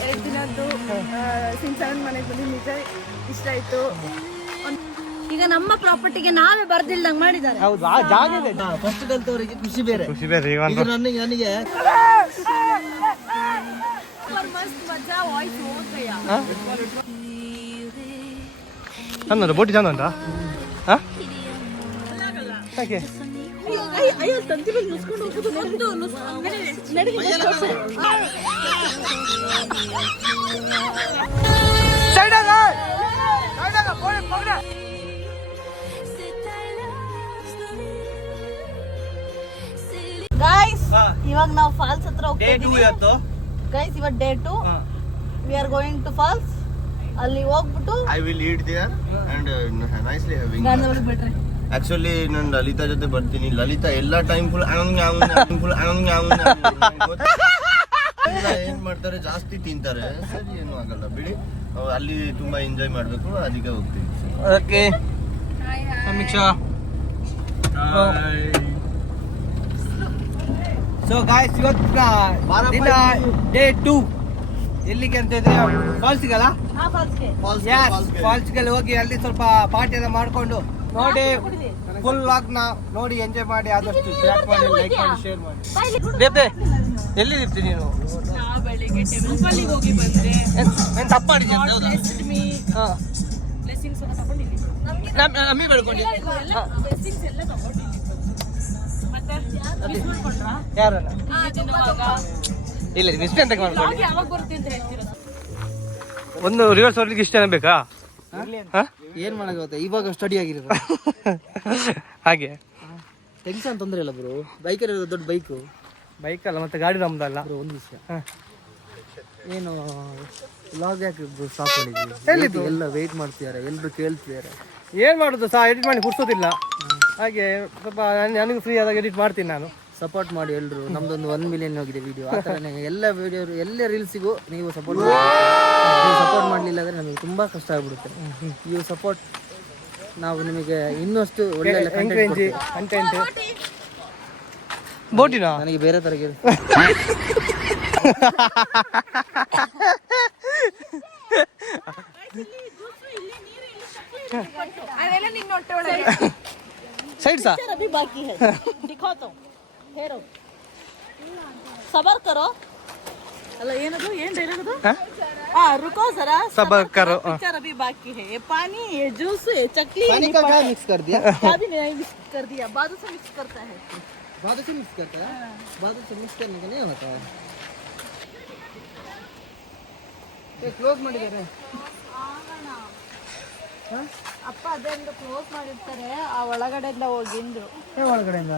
2 ದಿನದ್ದು ಸಿಂಚನ್ ಮನೆಗೆ ಬಂದು ನಿಜ ಇಷ್ಟ ಆಯ್ತು. ಈಗ ನಮ್ಮ ಪ್ರಾಪರ್ಟಿಗೆ ನಾವೇ ಬರ್ದಿಲ್ದಂಗ್ ಮಾಡಿದ್ದಾರೆ. ಹೌದು, ಆ ಜಾಗ ಇದೆ. ಫಸ್ಟ್ ಕಲ್ತವರಿಗೆ ಖುಷಿ ಬೇರೆ. ಈಗ ನನಗೆ ಮಸ್ತ್ ಮಜಾ ವಾಯ್ಸ್ ಹೋಗಯ್ಯ. ಚಂದ ಬೋಟಿ ಚಂದ ಉಂಟಾ? ಯಾಕೆ ಅಯ್ಯೋ ತಂತಿ ಮೇಲೆ ನುಸ್ಕೊಂಡು ಹೋಗುದು ಗೈಸ್. ಇವಾಗ ನಾವು ಫಾಲ್ಸ್ ಹತ್ರ ಹೋಗ್ತಿದ್ದೀವಿ ಗೈಸ್. ಇವಾಗ day 2 we are going to falls. ಅಲ್ಲಿ ಹೋಗ್ಬಿಟ್ಟು I will eat there and nicely having. Gandhi ಬಿಟ್ರೆ ಆಕ್ಚುಲಿ ನಾನು ಲಲಿತಾ ಜೊತೆ ಬರ್ತೀನಿ. ಲಲಿತಾ ಎಲ್ಲಾ ಟೈಮ್ ಫುಲ್ ಏನ್ ಮಾಡ್ತಾರೆ, ಜಾಸ್ತಿ ತಿಂತಾರೆ. ಸರಿ, ಏನು ಆಗಲ್ಲ ಬಿಡಿ. ಅಲ್ಲಿ ತುಂಬಾ ಎಂಜಾಯ್ ಮಾಡ್ಬೇಕು, ಅದಕ್ಕೆ ಹೋಗ್ತೀವಿ. ಓಕೆ ಸಮೀಕ್ಷಾ. ಸೊ ಗಾಯ್ಸ್, ಇವತ್ತಿನ ದಿನ ಡೇ 2 ಎಲ್ಲಿಗೆ ಅಂತ ಇದ್ರೆ ಫಾಲ್ಸ್ಗಲ್ಲ. ಫಾಲ್ಸ್ಗೆಲ್ಲ ಹೋಗಿ ಅಲ್ಲಿ ಸ್ವಲ್ಪ ಪಾರ್ಟಿ ಎಲ್ಲ ಮಾಡ್ಕೊಂಡು ನೋಡಿ, ಫುಲ್ ಲಾಗ್ ನೋಡಿ ಎಂಜಾಯ್ ಮಾಡಿ. ಆದಷ್ಟು ಶೇರ್ ಮಾಡಿ, ಲೈಕ್ ಮಾಡಿ, ಶೇರ್ ಮಾಡಿ. ದೇವ್ದೆ ಎಲ್ಲಿ ಇರ್ತೀನಿ ನೀನು? ಬೆಳಿಗ್ಗೆ ಟೆಂಪಲ್ ಹೋಗಿ ಬಂದ್ರೆ ಏನು ತಪ್ಪು ಮಾಡಿದ್ದೀನಿ? ಹಾಂ, ಬ್ಲೆಸ್ಸಿಂಗ್ಸ್ ಎಲ್ಲ ತಗೊಂಡಿದ್ದೀನಿ. ನಮಗೆ ಬೆಳ್ಕೊಂಡು ಬ್ಲೆಸ್ಸಿಂಗ್ಸ್ ಎಲ್ಲ ತಗೊಂಡಿದ್ದೀನಿ. ಮತ್ತೆ ಮಿಸ್ ಮಾಡ್ಕೊಂಡ್ರಾ? ಯಾರನ್ನ? ಇಲ್ಲ, ಮಿಸ್ ಅಂತ ಮಾಡ್ಕೊಳ್ಳಿ. ಯಾವಾಗ ಬರುತ್ತೆ ಅಂತ ಹೇಳ್ತೀರಾ? ಒಂದು ರಿವರ್ಸ್ ಹೊಡ್ಲಿಕ್ಕೆ ಇಷ್ಟ ಬೇಕಾ? ಏನ್ ಮಾಡಕ್ ಗೊತ್ತಾ, ಇವಾಗ ಸ್ಟಡಿ ಆಗಿರೋದು. ಹಾಗೆ ಟೆನ್ಷನ್ ತೊಂದ್ರೆ ಇಲ್ಲ ಬ್ರೋ. ಬೈಕಲ್ಲಿ ದೊಡ್ಡ ಬೈಕ್ ಅಲ್ಲ, ಮತ್ತೆ ಗಾಡಿ ನಮ್ದಲ್ಲ. ಒಂದು ವಿಷಯ, ಏನು ಲಾಗ್ ಯಾಕೆ ಸ್ಟಾಪ್ ಮಾಡಿದ್ವಿ? ಎಲ್ಲ ವೆಯ್ಟ್ ಮಾಡ್ತಿದ್ದಾರೆ, ಎಲ್ಲರೂ ಕೇಳ್ತಿದ್ದಾರೆ. ಏನ್ ಮಾಡುದು ಸಹ, ಎಡಿಟ್ ಮಾಡಿ ಕುರ್ಸೋದಿಲ್ಲ. ಹಾಗೆ ಸ್ವಲ್ಪ ನನಗೂ ಫ್ರೀ ಆದಾಗ ಎಡಿಟ್ ಮಾಡ್ತೀನಿ ನಾನು. ಸಪೋರ್ಟ್ ಮಾಡಿ ಎಲ್ಲರೂ. ನಮ್ದೊಂದು 1 ಮಿಲಿಯನ್ ಹೋಗಿದೆ ವಿಡಿಯೋ. ಆ ಥರನೇ ಎಲ್ಲ ವಿಡಿಯೋ, ಎಲ್ಲ ರೀಲ್ಸಿಗೂ ನೀವು ಸಪೋರ್ಟ್ ಮಾಡಿ. ನೀವು ಸಪೋರ್ಟ್ ಮಾಡಲಿಲ್ಲ ಅಂದರೆ ನಮಗೆ ತುಂಬ ಕಷ್ಟ ಆಗ್ಬಿಡುತ್ತೆ. ನೀವು ಸಪೋರ್ಟ್, ನಾವು ನಿಮಗೆ ಇನ್ನಷ್ಟು ಒಳ್ಳೆ ಕಂಟೆಂಟ್. ಬೋಟಿನ ನನಗೆ ಬೇರೆ ಥರ साइड सा अभी बाकी है, दिखाता हूँ. ठहरो, सबर करो. ಅಲ್ಲ ಏನದು, ಏನ್ ಡೈಲಾಗ್ ಅದು? रुको जरा, सबर करो. पिक्चर अभी बाकी है. ये पानी, ये जूस, ये चकली, पानी का क्या मिक्स कर दिया? अभी नहीं मिक्स कर दिया, बादू से मिक्स करता है. बादू से मिक्स करता है? बादू से मिक्स करने का नहीं होता है. ये क्लोज ಮಾಡಿದ್ದಾರೆ. ಅಪ್ಪ ಅದೆಂದು ಕ್ಲೋಸ್ ಮಾಡಿರ್ತಾರೆ. ಆ ಒಳಗಡೆಯಿಂದ ಹೋಗಿಂದು. ಒಳಗಡೆಯಿಂದ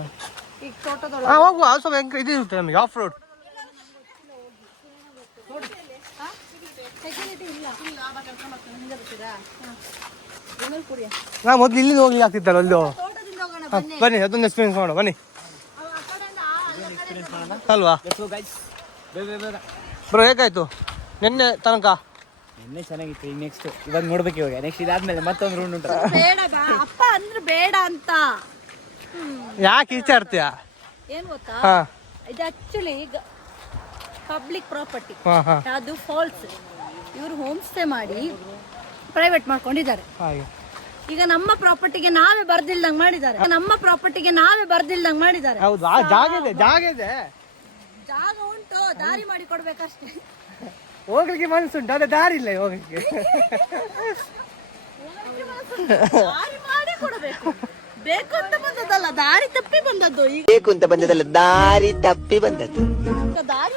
ಈಗ ತೋಟದೊಳಗೆ ಹೋಗುವ ಸ್ವಲ್ಪ ಇದು ಇರುತ್ತೆ ನಮಗೆ ಆಫ್ ರೋಡ್. ನಾ ಮೊದ್ಲು ಇಲ್ಲಿ ಹೋಗ್ಲಿಕ್ಕೆ ಆಗ್ತಿತ್ತಲ್ಲ ಒಂದು. ಬನ್ನಿ, ಅದೊಂದು ಎಕ್ಸ್ಪೀರಿಯನ್ಸ್ ಮಾಡೋಣ ಬನ್ನಿ. ಅಲ್ವಾ ಬ್ರೋ? ಹೇಗಾಯ್ತು ನಿನ್ನೆ ತನಕ? ನಿನ್ನೆ ಚೆನ್ನಾಗಿತ್ತು. ಈಗ ನೆಕ್ಸ್ಟ್ ಇವಾಗ ನೋಡ್ಬೇಕು. ಇವಾಗ ನೆಕ್ಸ್ಟ್ ಇದಾದ್ಮೇಲೆ ಮತ್ತೊಂದು ರೂಮ್ ಉಂಟು. ಬೇಡ ಅಪ್ಪ ಅಂದ್ರೆ ಬೇಡ ಅಂತ. ಯಾಕೆ ಈಚೆ ಆಡ್ತೀಯಾ? ಏನ್ ಗೊತ್ತಾ, ಹಾ, ಇದು ಆಕ್ಚುಲಿ ಪಬ್ಲಿಕ್ ಪ್ರಾಪರ್ಟಿ. ಹಾ, ಹಾ. ಅದು ಫಾಲ್ಸ್. ಇವರು ಹೋಮ್ ಸ್ಟೇ ಮಾಡಿ ಪ್ರೈವೇಟ್ ಮಾಡ್ಕೊಂಡಿದ್ದಾರೆ. ಹಾಗೆ ಈಗ ನಮ್ಮ ಪ್ರಾಪರ್ಟಿಗೆ ನಾವೇ ಬರ್ದಿಲ್ದಂಗ್ ಮಾಡಿದ್ದಾರೆ. ಹೌದು, ಆ ಜಾಗ ಇದೆ. ಜಾಗ ಉಂಟು, ದಾರಿ ಮಾಡಿ ಕೊಡ್ಬೇಕಷ್ಟೇ. ಹೋಗ್ಲಿಕ್ಕೆ ಮನಸ್ಸುಂಟು, ಅದೇ ದಾರಿ ಇಲ್ಲ ಹೋಗಕ್ಕೆ. ದಾರಿ ಮಾಡಿ ಕೊಡಬೇಕು. ಬೇಕು ಅಂತ ಬಂದದಲ್ಲ, ದಾರಿ ತಪ್ಪಿ ಬಂದದ್ದು. ಈಗ ಬೇಕು ಅಂತ ಬಂದದಲ್ಲ, ದಾರಿ ತಪ್ಪಿ ಬಂದದ್ದು. ದಾರಿ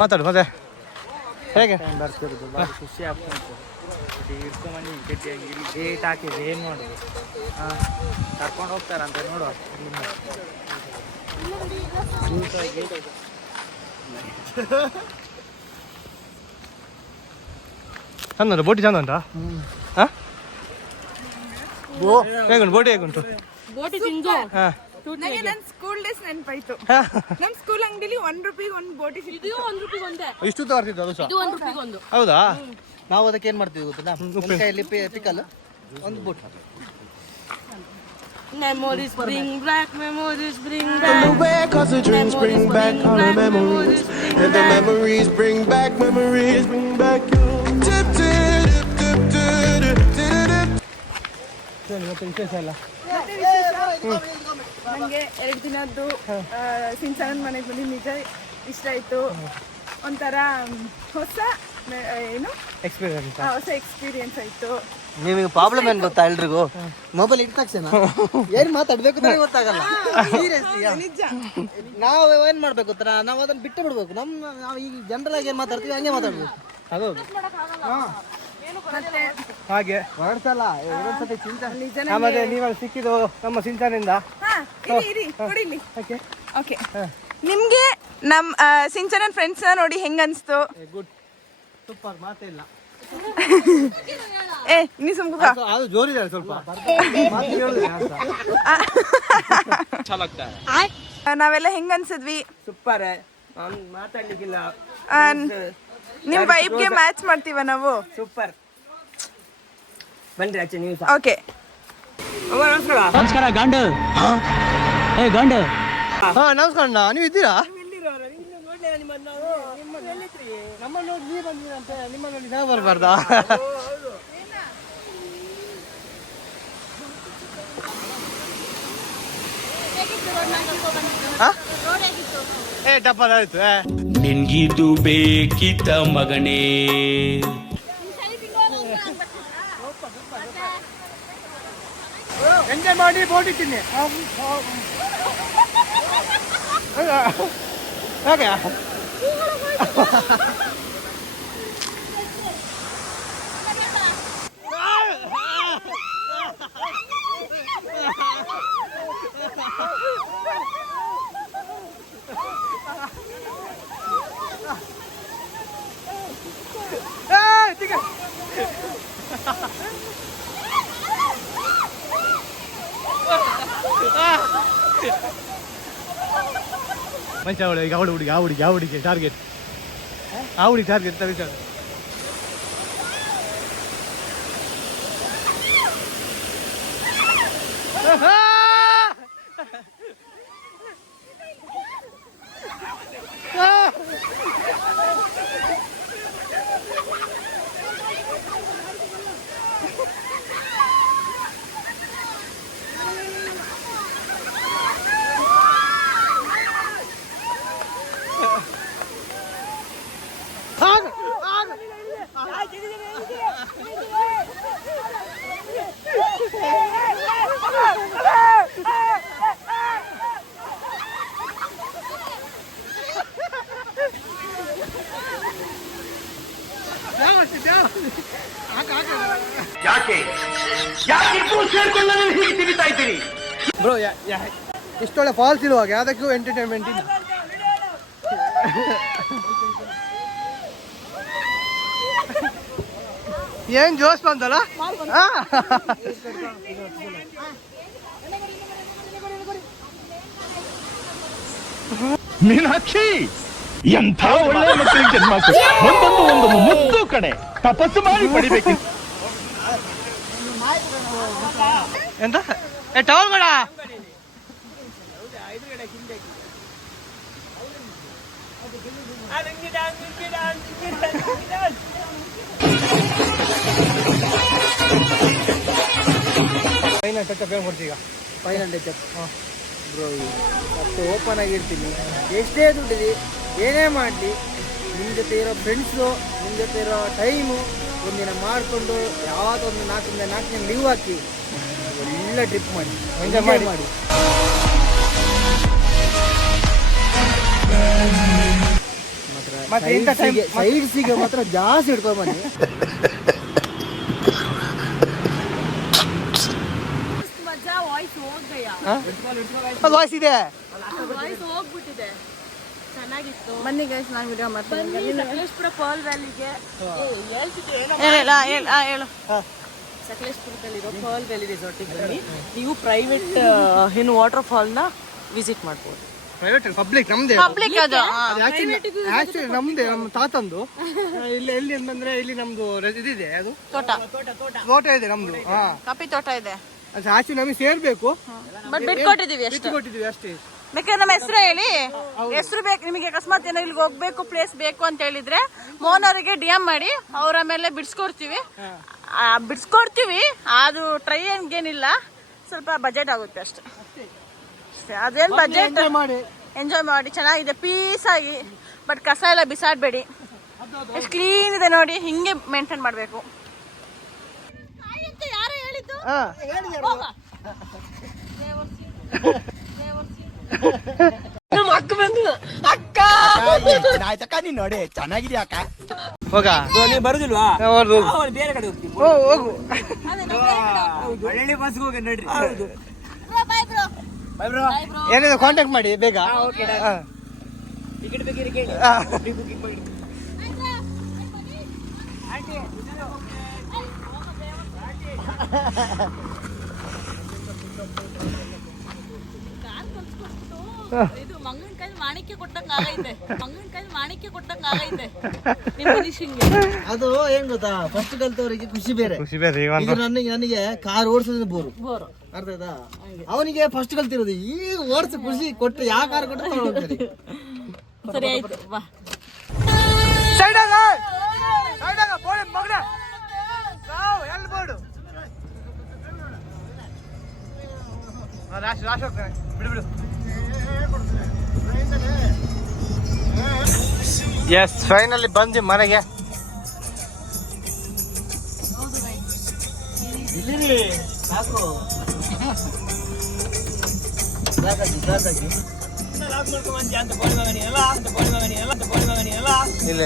ಮಾತಾಡು ಮತ್ತೆ. ಹೇಗೆ ಖುಷಿ ಆಗ್ತದೆ. ಹಿಡ್ಕೊಂಬನ್ನಿ ಗಟ್ಟಿಯಾಗಿ. ಇಲ್ಲಿ ಗೇಟ್ ಹಾಕಿದ್ರೆ ಏನು ಮಾಡೋದು? ಕರ್ಕೊಂಡು ಹೋಗ್ತಾರಂತ ನೋಡುವ. ಚಂದ ಬೋಟಿ ಚಂದ ಉಂಟಾ? ಹೇಗುಂಟು ಬೋಟಿ? ಹೇಗುಂಟು ಬೋಟಿ ತಿಂದು ನನಗೆ ನನ್ನ ಸ್ಕೂಲ್ ಡೇಸ್ ನೆನಪಾಯ್ತು. ನಮ್ಮ ಸ್ಕೂಲ್ ಅಂಗಡಿಲಿ 1 ರೂಪಾಯಿಗೆ ಒಂದು ಬೋಟಿ ಸಿಕ್ಕಿದ್ದು. 1 ರೂಪಾಯಿಗೆ ಒಂದೇ. ಇಷ್ಟು ತರ್ತಿದ್ದು ಅದು ಸಹ? ಇದು 1 ರೂಪಾಯಿಗೆ ಒಂದು. ಹೌದಾ? ನಾವು ಅದಕ್ಕೆ ಏನು ಮಾಡ್ತೀವಿ ಗೊತ್ತಾ? ಕೈಯಲ್ಲಿ ಪಿಕಲ್, ಒಂದು boat. Memories bring back, memories bring The back. way cause the drinks bring back all the memories. And the memories bring back you. Dip, dip, dip, dip, dip, dip, dip. ಮತ್ತೆ ವಿಶೇಷ ಎಲ್ಲ ನನಗೆ 2 ದಿನದ್ದು ಸಿಂಚನನ್ ಮನೆಗೆ ಬಂದು ನಿಜ ಇಷ್ಟ ಆಯ್ತು. ಒಂಥರ ಹೊಸ ಎಕ್ಸ್ಪೀರಿಯನ್ಸ್. ಹೊಸ ಎಕ್ಸ್ಪೀರಿಯನ್ಸ್ ಆಯ್ತು. ನಿಮಗೆ ಪ್ರಾಬ್ಲಮ್ ಏನ್ ಗೊತ್ತಾ ಎಲ್ರಿಗೂ? ಮೊಬೈಲ್ ಇಟ್ಟ ತಕ್ಷಣ ಏನ್ ಮಾತಾಡ್ಬೇಕು ಅಂತ ಗೊತ್ತಾಗಲ್ಲ. ನಿಜ. ನಾವು ಏನ್ ಮಾಡ್ಬೇಕು ಗೊತ್ತಾ, ನಾವು ಅದನ್ನ ಬಿಟ್ಟು ಬಿಡ್ಬೇಕು. ನಾವು ಈಗ ಜನರಲ್ ಆಗಿ ಏನ್ ಮಾತಾಡ್ತೀವಿ ಹಂಗೆ ಮಾತಾಡ್ಬೇಕು. ಹೌದು ಮತ್ತೆ ಹಾಗೆ ಹೊರಡ್ಸಲ್ಲ ಒಂದೊಂದ್ಸತಿ ಚಿಂತೆ. ನಿಜ ಆಮೇಲೆ ನೀವಲ್ಲಿ ಸಿಕ್ಕಿದ್ದು ನಮ್ಮ ಸಿಂಚನಿಂದ. ಇರಿ ಕೊಡಿಲಿ. ಓಕೆ ಓಕೆ, ನಿಮ್ಗೆ ನಮ್ ಸಿಂಚನನ್ ಫ್ರೆಂಡ್ಸ್ ನೋಡಿ ಹೆಂಗ ಅನ್ಸ್ತು? ಗುಡ್, ಸೂಪರ್, ಮಾತೇ ಇಲ್ಲ. ಏ ನೀ ಸುಮ್ಕ ಅದು ಜೋರಿದೆ ಸ್ವಲ್ಪ. ನಾವೆಲ್ಲ ಹೆಂಗ ಅನ್ಸಿದ್ವಿ? ಸೂಪರ್, ಮಾತಾಡ್ಲಿಕ್ಕಿಲ್ಲ. ನಿಮ್ ವೈಬ್ಗೆ ಮ್ಯಾಚ್ ಮಾಡ್ತೀವ ನಾವು. ಸೂಪರ್, ಬನ್ರಿ ಆಚೆ ನೀವು. ಓಕೆ, ನಮಸ್ಕಾರ ಗಂಡು. ಏ ಗಂಡು. ಹಾ ನಮಸ್ಕಾರ ಅಣ್ಣ, ನೀವು ಇದ್ದೀರಾ? ನಮ್ಮನ್ನು ನೋಡಿ ನೀವು ಬಂದಿರಂತೆ, ನಿಮ್ಮನ್ನು ನೋಡಿ ನಾವು ಬರಬಾರ್ದಾ? ಏ ಡಬ್ಬದಾಯ್ತು. ನಿನ್ಗಿದು ಬೇಕಿತ್ತ ಮಗನೇ? ಎಂಜಾಯ್ ಮಾಡಿ ಬೋಟಿ ತಿನ್ನಿ. ಹಾಗೆ ಮಂಚ ಅವಳು ಈಗ ಹುಡುಗಿ ಟಾರ್ಗೆಟ್ ತರಿಸ. ಬ್ರೋ, ಇಷ್ಟೊಳ್ಳೆ ಫಾಲ್ಸ್ ಇರುವಾಗ ಯಾವುದಕ್ಕೂ ಎಂಟರ್ಟೈನ್ಮೆಂಟ್ ಇಲ್ಲ. ಏನ್ ಜೋಶ್ ಬಂತಲ್ಲ. ಮೀನಾಕ್ಷಿ, ಎಂಥ ಒಳ್ಳೆ ಮಕ್ಕಳಿಗೆ ಜನ್ಮ ಕೊಡಿ. ಒಂದು ಮುದ್ದು ಕಡೆ ತಪಸ್ಸು ಮಾಡಿ ಪಡಿಬೇಕು. ಎಂತ ಟವಲ್ ಬೇಡ. ಫೈನಲ್ ಟಚ್ ಅಪ್ ಕೊಡ್ತೀವಿ ಈಗ. Final touch bro. ಮತ್ತೆ ಓಪನ್ ಆಗಿರ್ತೀನಿ, ಎಷ್ಟೇ ದುಡ್ಡಿದೆ ಏನೇ ಮಾಡಲಿ, ನಿಮ್ಮ ಜೊತೆ ಇರೋ ಫ್ರೆಂಡ್ಸು, ನಿಮ್ಮ ಜೊತೆ ಇರೋ ಟೈಮು ಒಂದಿನ ಮಾಡಿಕೊಂಡು ಯಾವುದೋ ಒಂದು 4 ದಿನ ಲೀವ್ ಹಾಕಿ ಒಳ್ಳೆ ಟ್ರಿಪ್ ಮಾಡಿ ಎಂಜಾಯ್ ಮಾಡಿ. ಮಾತ್ರ ಸೈಡ್ಸಿಗೆ ಮಾತ್ರ ಜಾಸ್ತಿ ಹಿಡ್ಕೊಂಡು ಬನ್ನಿ. ವಾಯ್ಸ್ ಇದೆ, ಹೋಗ್ಬಿಟ್ಟಿದೆ. ಚೆನ್ನಾಗಿತ್ತು. ಬನ್ನಿ ಗೈಸ್, ನಾನು ವಿಡಿಯೋ ಮಾಡ್ತೀನಿ. ಸಕಲೇಶ್ಪುರ ಪರ್ಲ್ ವ್ಯಾಲಿಗೆ ಸಕಲೇಶ್ಪುರದಲ್ಲಿರೋ ಪರ್ಲ್ ವ್ಯಾಲಿ ರೆಸಾರ್ಟಿಗೆ ಬನ್ನಿ. ನೀವು ಪ್ರೈವೇಟ್ ವಾಟರ್ ಫಾಲ್ನ ವಿಸಿಟ್ ಮಾಡ್ಬೋದು. ಪ್ರೈವೇಟ್ ಪಬ್ಲಿಕ್ ನಮ್ದೇ. ಪಬ್ಲಿಕ್ ಅದು ಆಕ್ಚುಲಿ ನಮ್ದೇ, ನಮ್ಮ ತಾತಂದು. ಎಲ್ಲಿ ಅಂತಂದ್ರೆ ಇಲ್ಲಿ ನಮ್ದು ಇದಿದೆ, ಅದು ತೋಟ ತೋಟ ಇದೆ ನಮ್ದು. ಕಾಫಿ ತೋಟ ಇದೆ. ಅದು ಆಚೆ ನಮಗೆ ಸೇರ್ಬೇಕು, ಬಟ್ ಬಿಟ್ಕೊಟ್ಟಿದೀವಿ ಅಷ್ಟೇ. ಕೊಟ್ಟಿದ್ದೀವಿ ಅಷ್ಟೇ. ಬೇಕಾದ್ರೆ ನಮ್ಮ ಹೆಸರು ಹೇಳಿ, ಹೆಸರು ಬೇಕು ನಿಮಗೆ. ಅಕಸ್ಮಾತ್ ಏನೋ ಇಲ್ಲಿಗೆ ಹೋಗ್ಬೇಕು, ಪ್ಲೇಸ್ ಬೇಕು ಅಂತ ಹೇಳಿದ್ರೆ ಮೋಹನ್ ಅವರಿಗೆ DM ಮಾಡಿ, ಅವ್ರ ಮೇಲೆ ಬಿಡಿಸ್ಕೊಡ್ತೀವಿ. ಅದು ಟ್ರೈ ಏನಿಲ್ಲ, ಸ್ವಲ್ಪ ಬಜೆಟ್ ಆಗುತ್ತೆ ಅಷ್ಟೇ. ಅದೇನು ಬಜೆಟ್, ಎಂಜಾಯ್ ಮಾಡಿ ಚೆನ್ನಾಗಿದೆ ಪೀಸ್ ಆಗಿ. ಬಟ್ ಕಸ ಎಲ್ಲ ಬಿಸಾಡಬೇಡಿ, ಎಷ್ಟು ಕ್ಲೀನ್ ಇದೆ ನೋಡಿ, ಹಿಂಗೆ ಮೇಂಟೈನ್ ಮಾಡಬೇಕು. ಯಾರು ಹೇಳಿದ್ದು? ನೋಡಿ ಚೆನ್ನಾಗಿದ್ಯಾ ಅಕ್ಕ? ಹೋಗ ನೀವು ಬರುದಿಲ್ವಾ? ಬೇರೆ ಕಡೆ ಹೋಗ್ತೀವಿ. ಹೋಗು. ಒಳ್ಳೆ ಬಸ್ಗೆ ಹೋಗಿ ನಡ್ರಿ. ಏನಿದೆ ಕಾಂಟ್ಯಾಕ್ಟ್ ಮಾಡಿ ಬೇಗ. ಟಿಕೆಟ್ ಬೇಕಿದ್ರೆ ಕೇಳಿ. ಬುಕಿಂಗ್ ಮಾಡಿ. ಇದು ಮಂಗನಕಾಯಿ ಮಾಣಿಕ್ಯ ಕೊಟ್ಟಂಗ ಆಗೈತೆ. ನಿಮ್ಮ ಫಿನಿಶಿಂಗ್ ಅದು ಏನ್ ಗೊತ್ತಾ, ಫಸ್ಟ್ ಕಲ್ತವರಿಗೆ ಖುಷಿ ಬೇರೆ. ಈಗ ನನಗೆ ಕಾರ್ ಓಡಿಸೋದು ಬೋರು, ಅರ್ಥ ಆಯ್ತಾ? ಅವನಿಗೆ ಫಸ್ಟ್ ಕಲ್ತಿರೋದು, ಈಗ ಓಡಿಸ ಖುಷಿ ಕೊಟ್ಟು ಯಾವ ಕಾರ್ ಕೊಟ್ಟು ಸರಿ ಆಯ್ತು, ಬಾ. ಎಸ್, ಫೈನಲಿ ಬಂದ್ವಿ ಮನೆಗೆ. ಇಲ್ಲ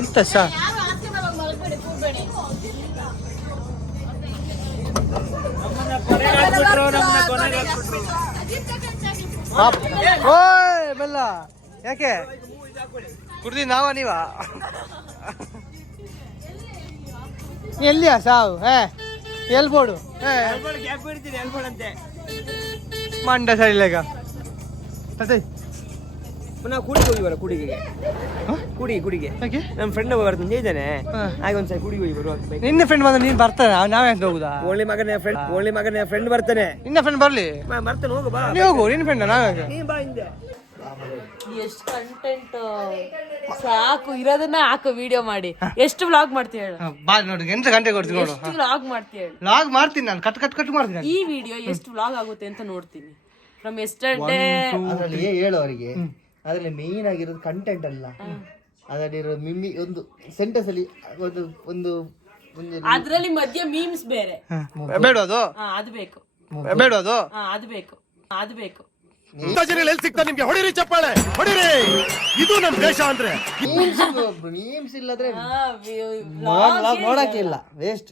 ಎಂತ ಸಾ ಓಯ್ ಬೆಲ್ಲ ಯಾಕೆ ಕುಡ್ದಿ ನಾವ ನೀವ ಎಲ್ಲಿಯಾ ಸಾವು? ಎಲ್ಬೋಡು ಮಂಡ ಸರಿ ಇಲ್ಲ ಈಗ. ನಾವು ಕೂಡಿಗೆ ಹೋಗಿ ಕುಡಿಗೆ ಯಾಕೆ ನಮ್ಮ ಫ್ರೆಂಡ್ ಬರ್ತಾನೆ ಇದ್ದಾನೆ, ಹಾಗೆ ಒಂದ್ಸರಿ ಕುಡಿಗೆ ಹೋಗಿ ಬರುವ. ನಿನ್ನ ಫ್ರೆಂಡ್ ಬಂದ್ರೆ ನೀನ್ ಬರ್ತಾನೆ, ನಾವೇ ಅಂತ ಹೋಗುದಾ? ಓನ್ಲಿ ಮಗನ ಫ್ರೆಂಡ್ ಬರ್ತಾನೆ. ನಿನ್ನ ಫ್ರೆಂಡ್ ಬರ್ಲಿ, ಬರ್ತಾನೆ, ಹೋಗು ಬಾ. ನೀ ಹೋಗು, ನಿನ್ನ ಫ್ರೆಂಡ್ ನಾವೇ. ನೀನ್ ಬಾ ಹಿಂದೆ. ಎಷ್ಟು ಕಂಟೆಂಟ್ ಸಾಕು, ಇರೋದನ್ನ ಹಾಕು ವಿಡಿಯೋ ಮಾಡಿ. ಎಷ್ಟು ವ್ಲಾಗ್ ಮಾಡ್ತೀಯ ಹೇಳು? ಬಾ ನೋಡಿ, 8 ಗಂಟೆ ಕೊಡ್ತೀನಿ ನೋಡು. ಎಷ್ಟು ವ್ಲಾಗ್ ಮಾಡ್ತೀಯ ಹೇಳು? ಲಾಗ್ ಮಾಡ್ತೀನಿ ನಾನು, ಕಟ್ ಮಾಡ್ತೀನಿ. ಈ ವಿಡಿಯೋ ಎಷ್ಟು ವ್ಲಾಗ್ ಆಗುತ್ತೆ ಅಂತ ನೋಡ್ತೀನಿ. ಫ್ರಮ್ ಎಸ್ಟರ್ಡೇ ಅದ್ರಲ್ಲಿ ಹೇಳು ಅವರಿಗೆ, ಅದ್ರಲ್ಲಿ ಮೇನ್ ಆಗಿರೋದು ಕಂಟೆಂಟ್ ಅಲ್ಲ, ಅದರಲ್ಲಿರೋ ಮಿಮ್ಮಿ ಒಂದು ಸೆಂಟೆನ್ಸ್ ಅಲ್ಲಿ ಒಂದು ಅದ್ರಲ್ಲಿ ಮಧ್ಯ ಮೀಮ್ಸ್ ಬೇರೆ. ಬೇಡ ಅದು, ಅದು ಬೇಕು. ಬೇಡ ಅದು, ಅದು ಬೇಕು. ಎಲ್ಲಿ ಸಿಗ್ತಾ ನಿಮ್ಗೆ? ಹೊಡಿರಿ ಚಪ್ಪಾಳೆ, ಹೊಡಿರಿ. ಇದು ನಮ್ ದೇಶ ಅಂದ್ರೆ. ಮೀಮ್ಸ್ ಇಲ್ಲದ್ರೆ ನೋಡಕ್ಕೆ ಇಲ್ಲ, ವೇಸ್ಟ್.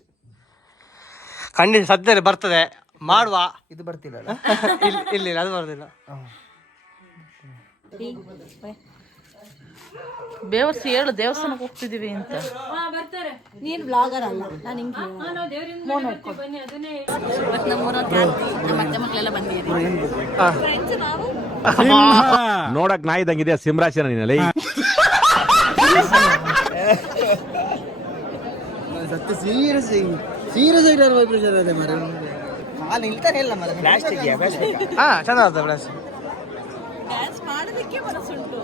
ಖಂಡಿತ ಸದ್ಯ ಬರ್ತದೆ, ಮಾಡುವ. ಇದು ಬರ್ತಿಲ್ಲ ಇಲ್ಲ ಅದು ಬರೋದಿಲ್ಲ. ಬೇವರ್ಸಿ ಹೇಳು, ದೇವಸ್ಥಾನಕ್ಕೆ ಹೋಗ್ತಿದೀವಿ ಅಂತ. ನೀನ್ ಬ್ಲಾಗರ್ ಅಲ್ಲ, ನಾನು ಹಿಂಗೆ ನಮ್ಮೂರ ನಮ್ಮ ಅತ್ತೆ ಮಕ್ಕಳೆಲ್ಲ ಬಂದಿದ್ದೀವಿ. ನೋಡಕ್ ನಾಯಿ ಇದ್ದಂಗಿದೆ ಸಿಂಹರಾಶಿನ ನೀನಲ್ಲಿ. ಸತ್ಯ ಸೀರಿಯಸ್ ಆಗಿರೋ ವೈಬ್ರೇಷನ್ ಅದೇ ಮರ. ಅಲ್ಲಿ ನಿಲ್ತಾನೆ ಇಲ್ಲ ಮರ. ಚೆನ್ನಾಗಿ ಬ್ಲಾಸ್. ಡ್ಯಾನ್ಸ್ ಮಾಡೋದಕ್ಕೆ ಮನಸ್ಸುಂಟು,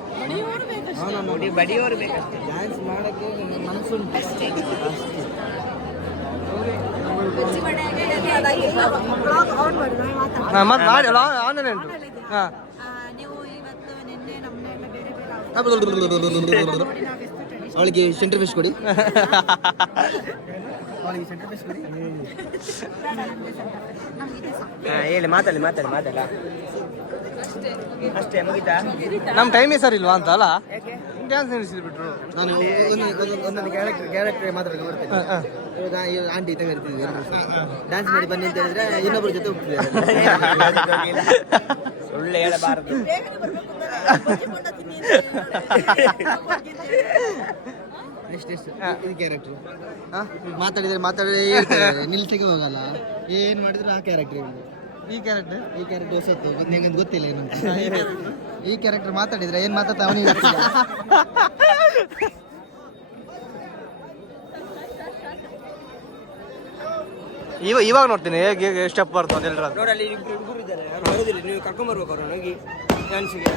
ಬಡಿಯೋರು ಬೇಕಷ್ಟೇ. ಡ್ಯಾನ್ಸ್ ಮಾಡಕ್ಕೆ ಮನಸ್ಸುಂಟು ಅಷ್ಟೇ. ಮತ್ತೆ ಮಾಡಿ ಆನ್ಲೈನ್ ಉಂಟು. ಅವಳಿಗೆ ಸೆಂಟರ್ ಫಿಶ್ ಕೊಡಿ. ಹೇಳಿ, ಮಾತಾಡ ಅಷ್ಟೇ, ಮುಗಿತಾ? ನಮ್ಮ ಟೈಮೇ ಸರ್ ಇಲ್ವಾ ಅಂತ ಅಲ್ಲ, ಡ್ಯಾನ್ಸ್ ನಿಲ್ಲಿಸಿಬಿಟ್ರು. ನಾನು ಒಂದೊಂದು ಕ್ಯಾರೆಕ್ಟರ್ ಮಾತಾಡಕ್ಕೆ ಬರ್ತೇನೆ. ಆಂಟಿ ತಗೊಳ್ತಿದ್ವಿ, ಡ್ಯಾನ್ಸ್ ಮಾಡಿ ಬನ್ನಿ ಅಂತ ಹೇಳಿದ್ರೆ ಇನ್ನೊಬ್ಬರ ಜೊತೆ ಹೋಗ್ತಿದ್ದಾರೆ. ಸುಳ್ಳು ಹೇಳಬಾರದು. ಎಷ್ಟು ಇದು ಕ್ಯಾರೆಕ್ಟರ್ ಮಾತಾಡಿದ್ರೆ ನಿಲ್ಸಿಗೆ ಹೋಗಲ್ಲ, ಏನ್ ಮಾಡಿದ್ರು ಆ ಕ್ಯಾರೆಕ್ಟರ್. ಈ ಕ್ಯಾರೆಕ್ಟರ್ ಹೊಸತ್ತು, ನಿಂಗೆ ಗೊತ್ತಿಲ್ಲ ಏನು. ಈ ಕ್ಯಾರೆಕ್ಟರ್ ಮಾತಾಡಿದ್ರೆ ಏನ್ ಮಾತಾಡ್ತಾ ಅವನಿಗೆ ಇವಾಗ ನೋಡ್ತೀನಿ ಹೇಗೆ ಸ್ಟೆಪ್ ಬರ್ತದೆ ಅಂತ ಎಲ್ಲರೂ ನೋಡಿ ಅಲ್ಲಿ ಇಬ್ರು ಹುಡುಗರು ಇದ್ದಾರೆ, ಯಾರು ಬರೋದಿಲ್ಲ, ನೀವು ಕರ್ಕೊಂಬರ್ಬೇಕು ಅವ್ರು ನನಗೆ ಡ್ಯಾನ್ಸಿಗೆ.